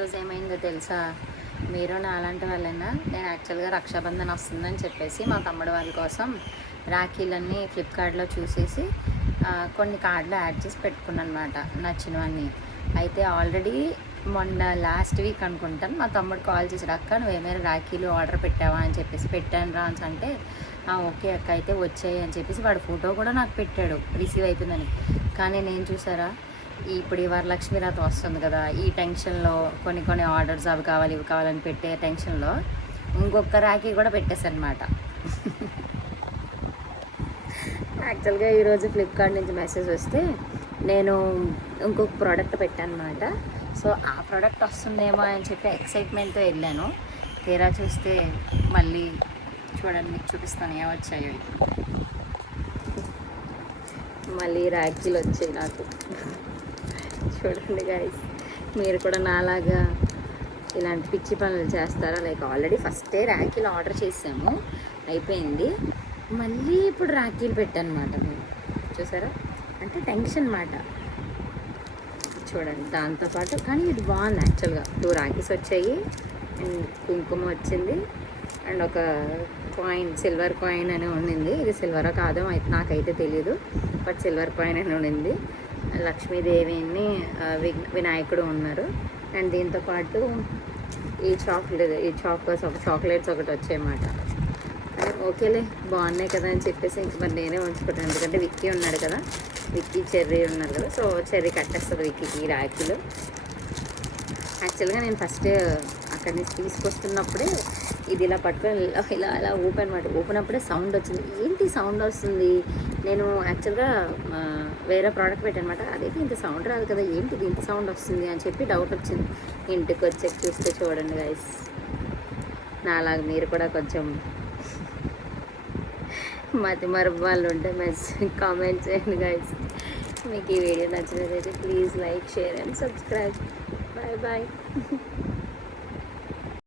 ఈరోజు ఏమైందో తెలుసా? మీరు నా అలాంటి వాళ్ళైనా నేను యాక్చువల్గా రక్షాబంధన్ వస్తుందని చెప్పేసి మా తమ్ముడు వాళ్ళ కోసం రాఖీలన్నీ ఫ్లిప్కార్ట్లో చూసేసి కొన్ని కార్డులు యాడ్ చేసి పెట్టుకున్నాను అనమాట, నచ్చినవన్నీ. అయితే ఆల్రెడీ మొన్న లాస్ట్ వీక్ అనుకుంటాను మా తమ్ముడు కాల్ చేసాడు, అక్క నువ్వేమైనా రాఖీలు ఆర్డర్ పెట్టావా అని చెప్పేసి. పెట్టాను రా అని అంటే ఓకే అక్క అయితే వచ్చాయి అని చెప్పేసి వాడు ఫోటో కూడా నాకు పెట్టాడు రిసీవ్ అయిపోయిందని. కానీ నేను చూసారా, ఇప్పుడు ఈ వరలక్ష్మి వ్రతం వస్తుంది కదా, ఈ టెన్షన్లో కొన్ని ఆర్డర్స్ అవి కావాలి ఇవి కావాలని పెట్టే టెన్షన్లో ఇంకొక రాఖీ కూడా పెట్టేశాను అనమాట. యాక్చువల్గా ఈరోజు ఫ్లిప్కార్ట్ నుంచి మెసేజ్ వస్తే నేను ఇంకొక ప్రోడక్ట్ పెట్టాను అనమాట. సో ఆ ప్రోడక్ట్ వస్తుందేమో అని చెప్పి ఎక్సైట్మెంట్తో వెళ్ళాను. తీరా చూస్తే మళ్ళీ చూడండి, మీకు చూపిస్తాను ఏమొచ్చాయో. మళ్ళీ రాఖీలు వచ్చాయి నాకు. చూడండి గైస్, మీరు కూడా నాలాగా ఇలాంటి పిచ్చి పనులు చేస్తారా? లైక్ ఆల్రెడీ ఫస్టే రాఖీలు ఆర్డర్ చేసాము, అయిపోయింది. మళ్ళీ ఇప్పుడు రాఖీలు పెట్టానమాట మేము. చూసారా, అంటే టెన్షన్ అన్నమాట. చూడండి, దాంతోపాటు కానీ ఇది బాగుంది యాక్చువల్గా. 2 రాఖీస్ వచ్చాయి అండ్ కుంకుమ వచ్చింది అండ్ ఒక కాయిన్, సిల్వర్ కాయిన్ అని ఉండింది. ఇది సిల్వరో కాదో నాకైతే తెలీదు, బట్ సిల్వర్ కాయిన్ అని ఉండింది. లక్ష్మీదేవిని వినాయకుడు ఉన్నారు. అండ్ దీంతోపాటు ఈ చాక్లెట్స్ ఒకటి వచ్చాయన్నమాట. ఓకేలే బాగున్నాయి కదా అని చెప్పేసి ఇంక మరి నేనే ఉంచుకుంటాను, ఎందుకంటే విక్కీ ఉన్నాడు కదా, విక్కీ చెర్రీ ఉన్నారు కదా. సో చెర్రీ కట్టేస్తుంది విక్కీకి రాఖీలు. యాక్చువల్గా నేను ఫస్ట్ అక్కడి నుంచి తీసుకొస్తున్నప్పుడే ఇది ఇలా పట్టుకొని ఇలా ఊపనమాట. ఊపినప్పుడే సౌండ్ వచ్చింది. ఏంటి సౌండ్ వస్తుంది? నేను యాక్చువల్గా వేరే ప్రోడక్ట్ పెట్టాను అనమాట. అదైతే ఇంత సౌండ్ రాదు కదా, ఏంటిది ఇంత సౌండ్ వస్తుంది అని చెప్పి డౌట్ వచ్చింది. ఇంటికి వచ్చాక చూస్తే చూడండి గైస్, నాలాగా మీరు కూడా కొంచెం మతి మరుపు వాళ్ళు ఉంటే కామెంట్ చేయండి గైస్. మీకు ఈ వీడియో నచ్చినట్లయితే please like, share and subscribe. Bye bye.